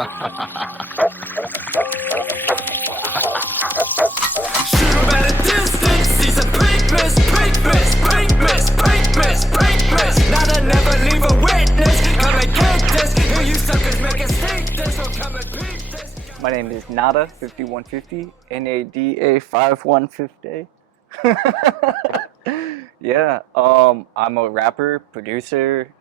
at a distance, see some break miss, break miss, break miss, break miss, break miss. Nada, never leave a witness. Come and get this. Here you suckers make a stink. This will come and beat this. My name is NADA5150, NADA5150. Yeah, I'm a rapper, producer,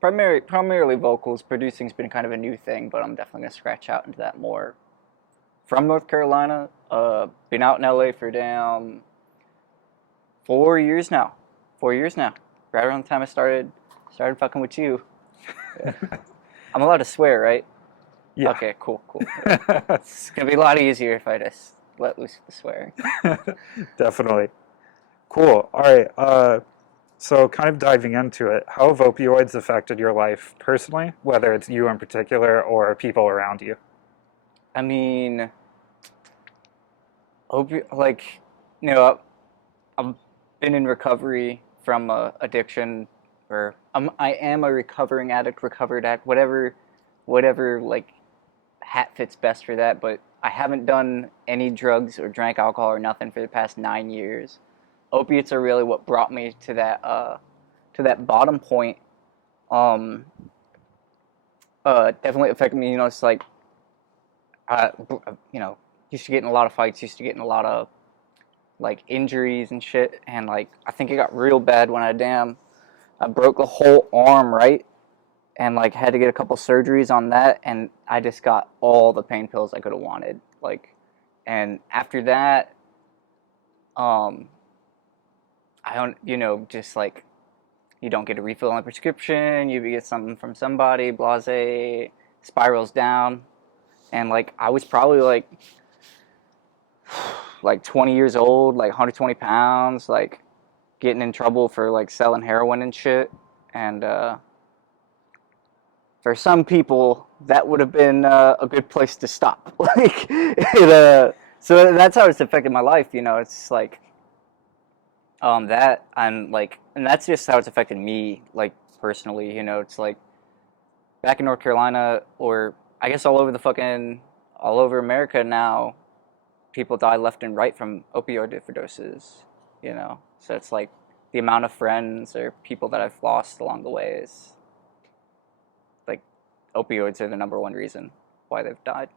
primarily vocals. Producing's been kind of a new thing, but I'm definitely gonna scratch out into that more. From North Carolina, been out in LA for damn 4 years now. 4 years now. Right around the time I started fucking with you. Yeah. I'm allowed to swear, right? Yeah. Okay, cool. It's gonna be a lot easier if I just let loose the swearing. Definitely. Cool. All right. So kind of diving into it, how have opioids affected your life personally, whether it's you in particular or people around you? I mean, I've been in recovery from addiction, or I am a recovering addict, recovered addict, whatever, like, hat fits best for that. But I haven't done any drugs or drank alcohol or nothing for the past 9 years. Opiates are really what brought me to that bottom point. Definitely affected me. It's like, used to get in a lot of fights, used to get in a lot of like injuries and shit, and like I think it got real bad when I broke the whole arm, right? And like had to get a couple surgeries on that, and I just got all the pain pills I could have wanted. Like, and after that, I don't, just like, you don't get a refill on the prescription, you get something from somebody, blase, spirals down. And like, I was probably like 20 years old, like 120 pounds, like getting in trouble for like selling heroin and shit. And for some people, that would have been a good place to stop. Like, so that's how it's affected my life. It's like, that I'm like, and that's just how it's affected me, like, personally. It's like back in North Carolina, or I guess all over America now, people die left and right from opioid overdoses. So it's like the amount of friends or people that I've lost along the way is like, opioids are the number one reason why they've died.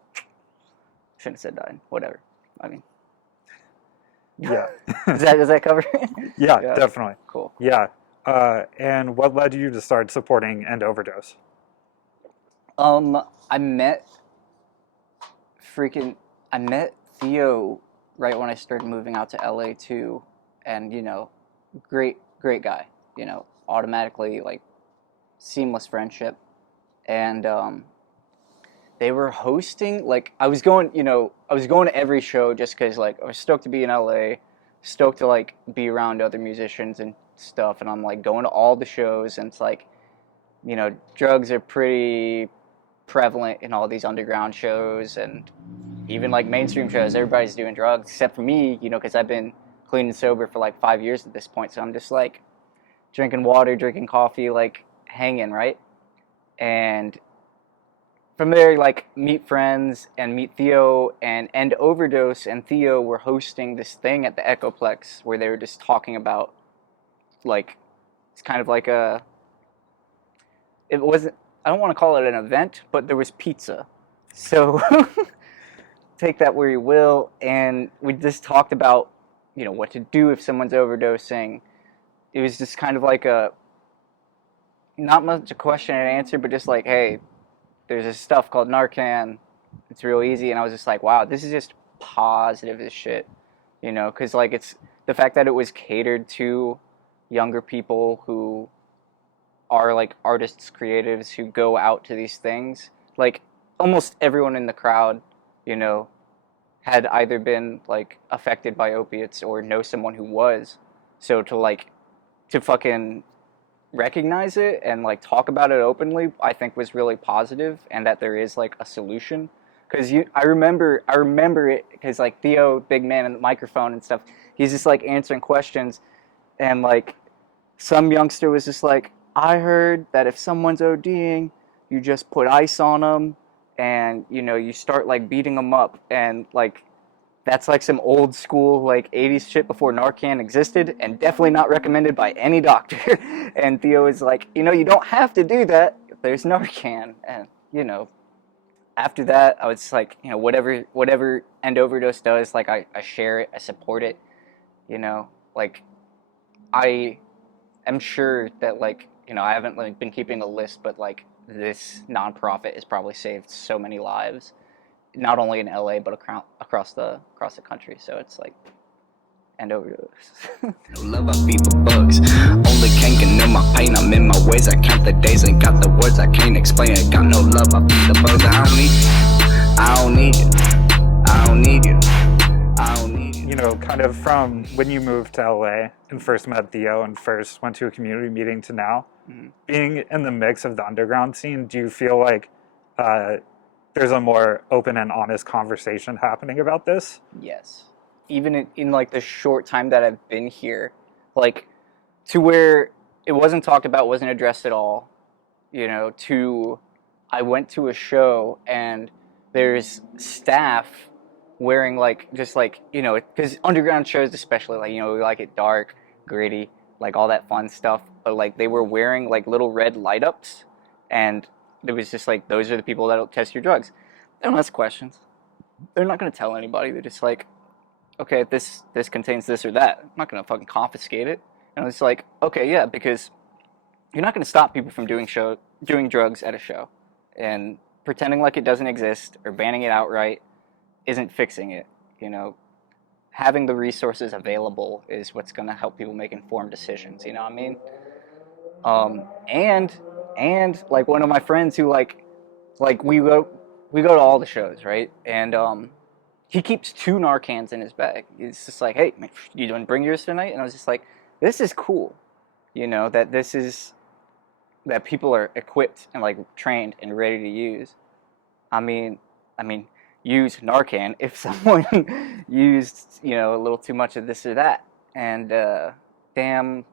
Shouldn't have said died. Whatever. I mean. Yeah. Does that cover it? Yeah, definitely. Cool. Yeah. And what led you to start supporting End Overdose? I met Theo right when I started moving out to LA too, and great guy. Automatically, like, seamless friendship, and they were hosting, like, I was going to every show just because, like, I was stoked to be in LA, stoked to, like, be around other musicians and stuff, and I'm, like, going to all the shows, and it's like, drugs are pretty prevalent in all these underground shows, and even, like, mainstream shows, everybody's doing drugs, except for me, because I've been clean and sober for, like, 5 years at this point, so I'm just, like, drinking water, drinking coffee, like, hanging, right? And from there, like, meet friends and meet Theo, and End Overdose and Theo were hosting this thing at the Echoplex where they were just talking about, like, it's kind of like I don't want to call it an event, but there was pizza. So take that where you will. And we just talked about, what to do if someone's overdosing. It was just kind of like not much a question and answer, but just like, hey, there's this stuff called Narcan. It's real easy. And I was just like, wow, this is just positive as shit. Because, like, it's the fact that it was catered to younger people who are, like, artists, creatives who go out to these things. Like, almost everyone in the crowd, had either been, like, affected by opiates or know someone who was. So to fucking recognize it and, like, talk about it openly, I think was really positive, and that there is, like, a solution. Because I remember it, because, like, Theo, big man in the microphone and stuff, he's just, like, answering questions, and, like, some youngster was just like, I heard that if someone's ODing, you just put ice on them, and you know, you start like beating them up, and like that's like some old school like 80s shit before Narcan existed, and definitely not recommended by any doctor. And Theo is like, you know, you don't have to do that. There's Narcan. And you know, after that, I was like, you know, whatever End Overdose does, like I share it, I support it. You know, like I am sure that like, you know, I haven't like been keeping a list, but like this nonprofit has probably saved so many lives, not only in LA but across the country. So it's like End Overdose. Love, I feed for bugs. Only can't know my pain. I'm in my ways. I count the days and got the words I can't explain it. Got no love, I feed the bugs. I don't need you. I don't need you. I don't need you. I don't need you. You know, kind of from when you moved to LA and first met Theo and first went to a community meeting to now, being in the mix of the underground scene, do you feel like there's a more open and honest conversation happening about this? Yes. Even in like the short time that I've been here, like to where it wasn't talked about, wasn't addressed at all, you know, to I went to a show and there's staff wearing like, just like, you know, because underground shows especially, like, you know, we like it dark, gritty, like all that fun stuff, but like they were wearing like little red light ups, and it was just like, those are the people that'll test your drugs. They don't ask questions. They're not going to tell anybody. They're just like, okay, this contains this or that. I'm not going to fucking confiscate it. And it's like, okay, yeah, because you're not going to stop people from doing drugs at a show. And pretending like it doesn't exist or banning it outright isn't fixing it. You know, having the resources available is what's going to help people make informed decisions. You know what I mean? And like one of my friends who like we go to all the shows, right? And he keeps 2 Narcans in his bag. He's just like, hey, you didn't bring yours tonight? And I was just like, this is cool, you know, that people are equipped and like trained and ready to use. I mean, use Narcan if someone used, you know, a little too much of this or that. And damn,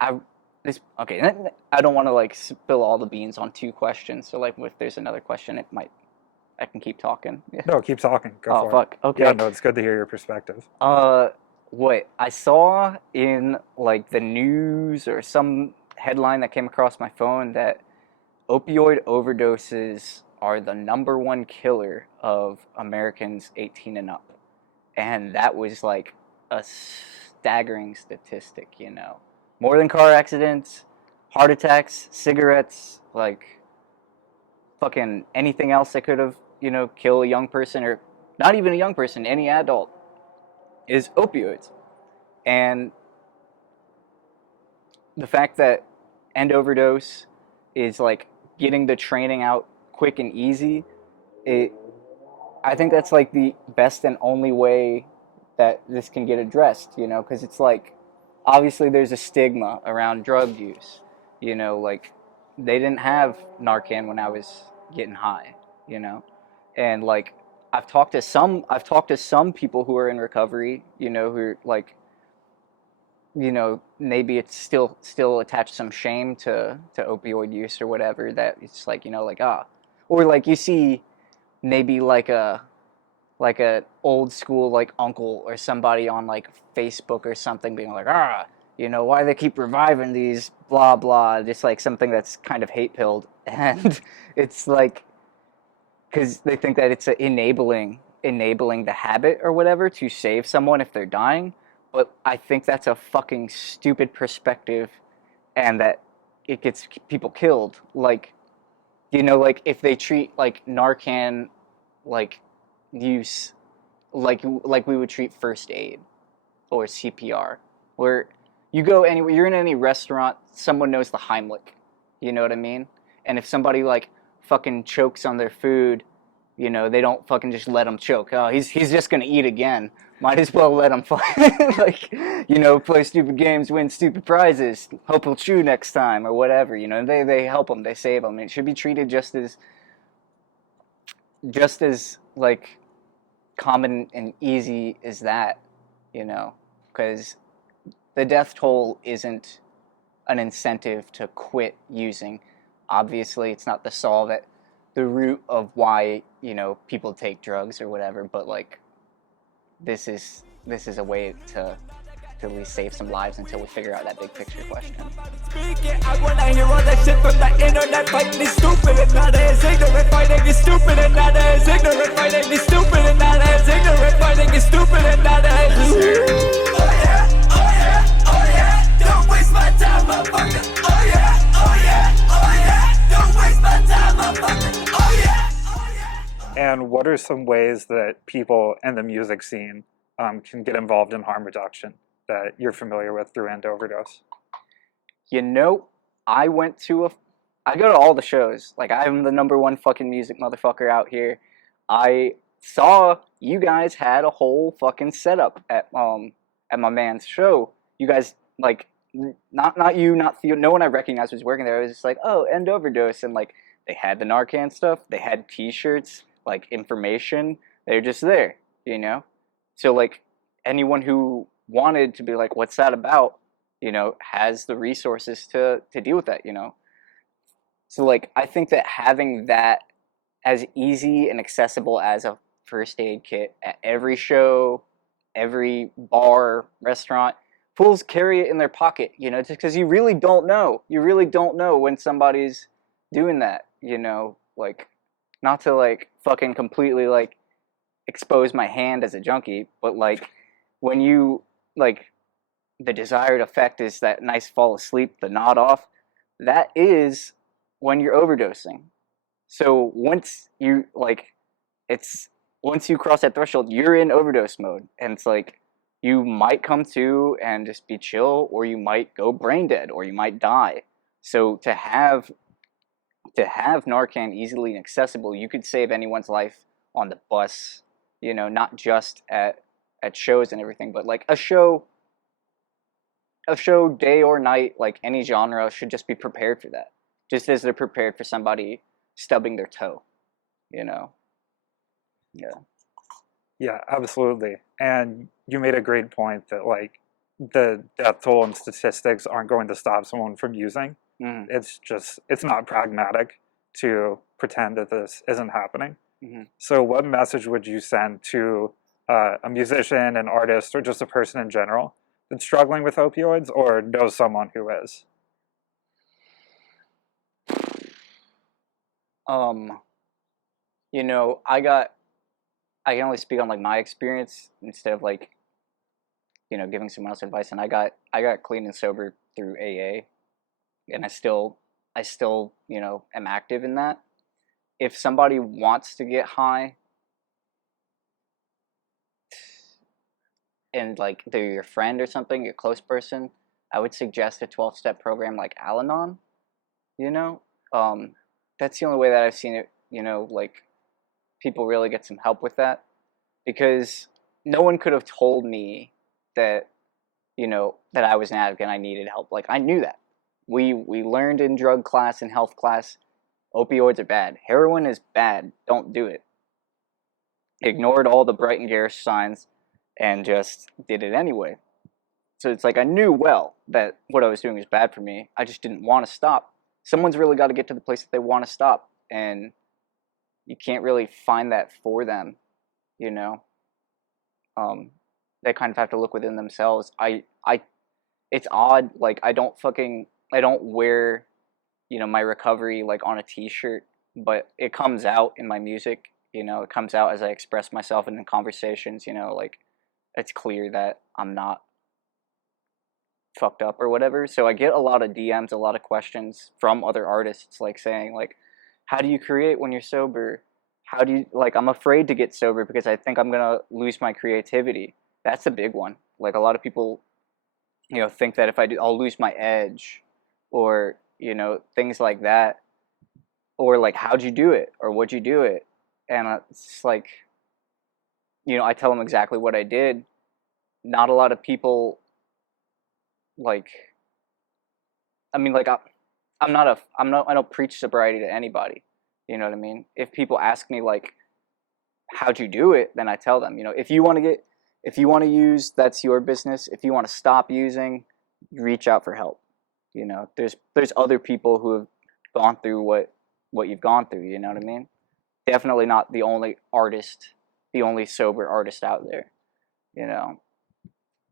I don't want to like spill all the beans on 2 questions. So like, if there's another question, I can keep talking. Yeah. No, keep talking. Go for fuck. it. Okay. Yeah, no, it's good to hear your perspective. What I saw in like the news or some headline that came across my phone that opioid overdoses are the #1 killer of Americans 18 and up. And that was like a staggering statistic, you know. More than car accidents, heart attacks, cigarettes, like fucking anything else that could have, you know, kill a young person, or not even a young person, any adult, is opioids. And the fact that End Overdose is like getting the training out quick and easy, I think that's like the best and only way that this can get addressed, you know, because it's like, obviously there's a stigma around drug use, you know, like they didn't have Narcan when I was getting high, you know, and like I've talked to some people who are in recovery, you know, who are like, you know, maybe it's still attached some shame to opioid use or whatever, that it's like, you know, like or like you see maybe like a old school like uncle or somebody on like Facebook or something being like, you know, why they keep reviving these blah blah, just like something that's kind of hate pilled. And it's like, because they think that it's enabling the habit or whatever to save someone if they're dying. But I think that's a fucking stupid perspective, and that it gets people killed. Like, you know, like if they treat like Narcan like use like we would treat first aid or CPR, where you go anywhere, you're in any restaurant, someone knows the Heimlich, you know what I mean? And if somebody like fucking chokes on their food, you know, they don't fucking just let him choke. Oh, he's just gonna eat again. Might as well let him like, you know, play stupid games, win stupid prizes, hope he'll chew next time or whatever. You know, they help him, they save him. It should be treated just as like common and easy as that, you know, because the death toll isn't an incentive to quit using. obviously it's not the root of why, you know, people take drugs or whatever, but like this is a way to at least save some lives until we figure out that big picture question. Speaking, I wanna hear all that shit from the internet. Fighting is stupid and NADA is ignorant. Fighting is stupid and NADA is ignorant. Fighting is stupid and NADA is ignorant. Fighting is stupid and NADA is. Oh yeah, oh yeah, oh yeah. Don't waste my time, motherfucker. Oh yeah, oh yeah, oh yeah. Don't waste my time, motherfucker. Oh yeah, oh yeah. And what are some ways that people in the music scene can get involved in harm reduction that you're familiar with through End Overdose? You know, I go to all the shows. Like, I'm the #1 fucking music motherfucker out here. I saw you guys had a whole fucking setup at my man's show. You guys, like, not you, not Theo, no one I recognized was working there. I was just like, oh, End Overdose, and like they had the Narcan stuff, they had T-shirts, like information. They're just there, you know. So like anyone who wanted to be like, what's that about, you know, has the resources to deal with that, you know. So like I think that having that as easy and accessible as a first aid kit at every show, every bar, restaurant, fools carry it in their pocket, you know, just because you really don't know when somebody's doing that, you know. Like, not to like fucking completely like expose my hand as a junkie, but like when you like the desired effect is that nice fall asleep, the nod off, that is when you're overdosing. So once you cross that threshold, you're in overdose mode, and it's like you might come to and just be chill, or you might go brain dead, or you might die. So to have Narcan easily and accessible, you could save anyone's life on the bus, you know, not just at shows and everything, but like a show day or night, like any genre should just be prepared for that, just as they're prepared for somebody stubbing their toe, you know. Yeah, absolutely. And you made a great point that like the death toll and statistics aren't going to stop someone from using. It's not pragmatic to pretend that this isn't happening. So what message would you send to a musician, an artist, or just a person in general that's struggling with opioids or knows someone who is? You know, I can only speak on like my experience instead of like, you know, giving someone else advice. And I got clean and sober through AA, and I still, you know, am active in that. If somebody wants to get high and like they're your friend or something, your close person, I would suggest a 12-step program like Al-Anon, you know. That's the only way that I've seen it, you know, like people really get some help with that, because no one could have told me that, you know, that I was an addict and I needed help. Like, I knew that. We learned in drug class and health class, opioids are bad. Heroin is bad. Don't do it. Ignored all the bright and garish signs and just did it anyway. So it's like I knew well that what I was doing was bad for me. I just didn't want to stop. Someone's really got to get to the place that they want to stop, and you can't really find that for them, you know. They kind of have to look within themselves. It's odd. Like I don't wear, you know, my recovery like on a t-shirt, but it comes out in my music, you know. It comes out as I express myself in conversations, you know. Like it's clear that I'm not fucked up or whatever. So I get a lot of DMs, a lot of questions from other artists, like saying like, how do you create when you're sober? How do you, like, I'm afraid to get sober because I think I'm gonna lose my creativity. That's a big one. Like a lot of people, you know, think that if I do, I'll lose my edge, or, you know, things like that, or like, how'd you do it, or what'd you do it? And it's like, you know, I tell them exactly what I did. Not a lot of people, like, I mean, like, I don't preach sobriety to anybody. You know what I mean? If people ask me like, how'd you do it? Then I tell them, you know, if you want to use, that's your business. If you want to stop using, reach out for help. You know, there's other people who have gone through what you've gone through. You know what I mean? Definitely not the only artist, the only sober artist out there. You know,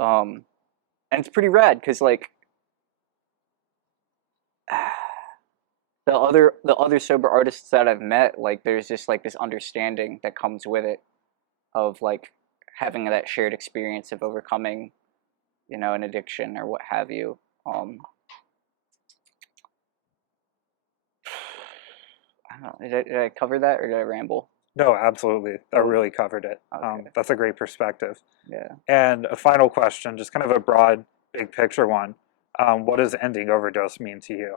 and it's pretty rad because like the other sober artists that I've met, like there's just like this understanding that comes with it of like having that shared experience of overcoming, you know, an addiction or what have you. I don't know, did I cover that or did I ramble? No, absolutely. That really covered it. Okay. That's a great perspective. Yeah. And a final question, just kind of a broad, big picture one. What does ending overdose mean to you?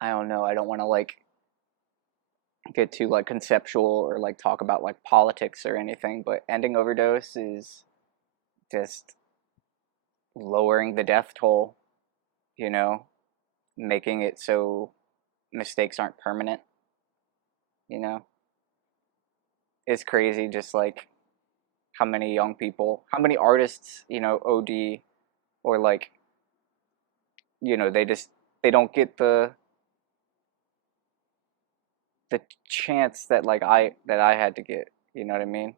I don't know. I don't want to like get too like conceptual or like talk about like politics or anything, but ending overdose is just lowering the death toll, you know, making it so mistakes aren't permanent, you know. It's crazy just like how many young people, how many artists, you know, OD or like, you know, they don't get the chance that like I had to get, you know what I mean?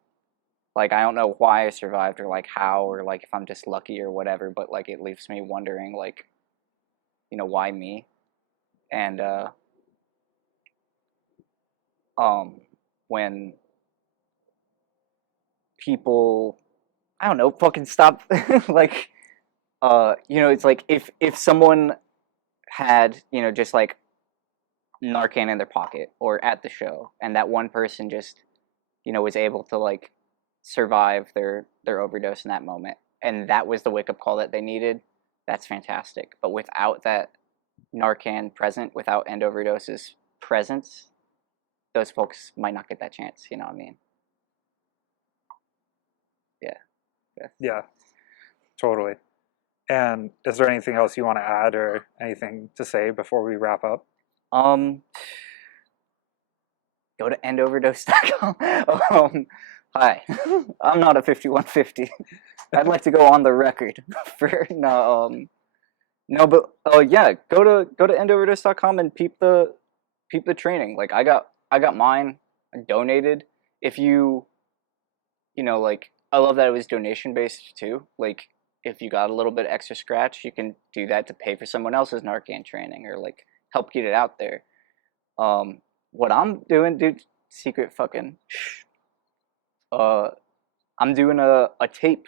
Like I don't know why I survived or like how or like if I'm just lucky or whatever, but like it leaves me wondering like, you know, why me? And when people, I don't know, fucking stop like you know, it's like if someone had, you know, just like Narcan in their pocket or at the show and that one person just, you know, was able to like survive their overdose in that moment and that was the wake-up call that they needed, that's fantastic. But without that Narcan present, without End Overdose's presence, those folks might not get that chance, you know what I mean? Yeah, totally. And is there anything else you want to add or anything to say before we wrap up? Go to endoverdose.com. Hi, I'm not a 5150. I'd like to go on the record for no, but yeah, go to endoverdose.com and peep the training. Like I got mine donated. If you know, like I love that it was donation based too. Like if you got a little bit extra scratch, you can do that to pay for someone else's Narcan training or like help get it out there. What I'm doing, dude, secret fucking I'm doing a tape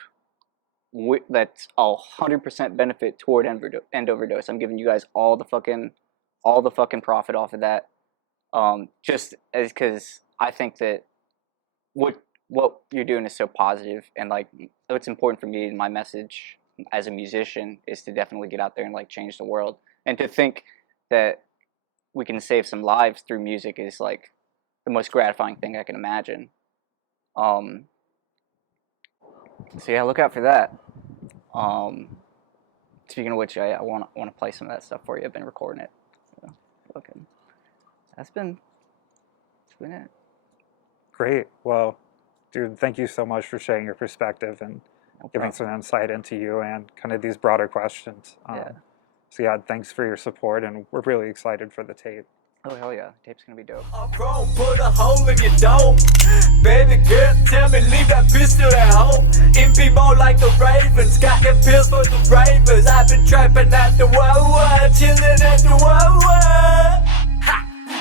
that's 100% benefit toward End Overdose. I'm giving you guys all the fucking profit off of that. Just as because I think that what you're doing is so positive, and like what's important for me and my message as a musician is to definitely get out there and like change the world, and to think that we can save some lives through music is like the most gratifying thing I can imagine. So yeah, look out for that. Speaking of which, I want to play some of that stuff for you. I've been recording it. So, okay, that's been it. Great. Well, dude, thank you so much for sharing your perspective and giving some insight into you and kind of these broader questions. So yeah, thanks for your support, and we're really excited for the tape. Oh hell yeah, the tape's gonna be dope. I'm grown, put a hole in your dome. Baby girl, tell me leave that pistol at home. MP more like the Ravens, got them pills for the ravers. I've been trapping at the Wawa, chilling at the Wawa.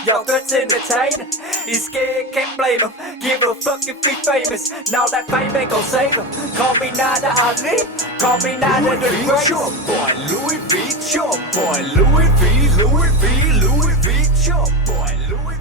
Your threats entertaining, he's scared, can't blame him. Give a fuck if he famous, now that fame ain't gon' save him. Call me NADA Ali, call me NADA the Great. Your boy, Louis V, your boy, Louis V, Louis V, Louis V, your boy, Louis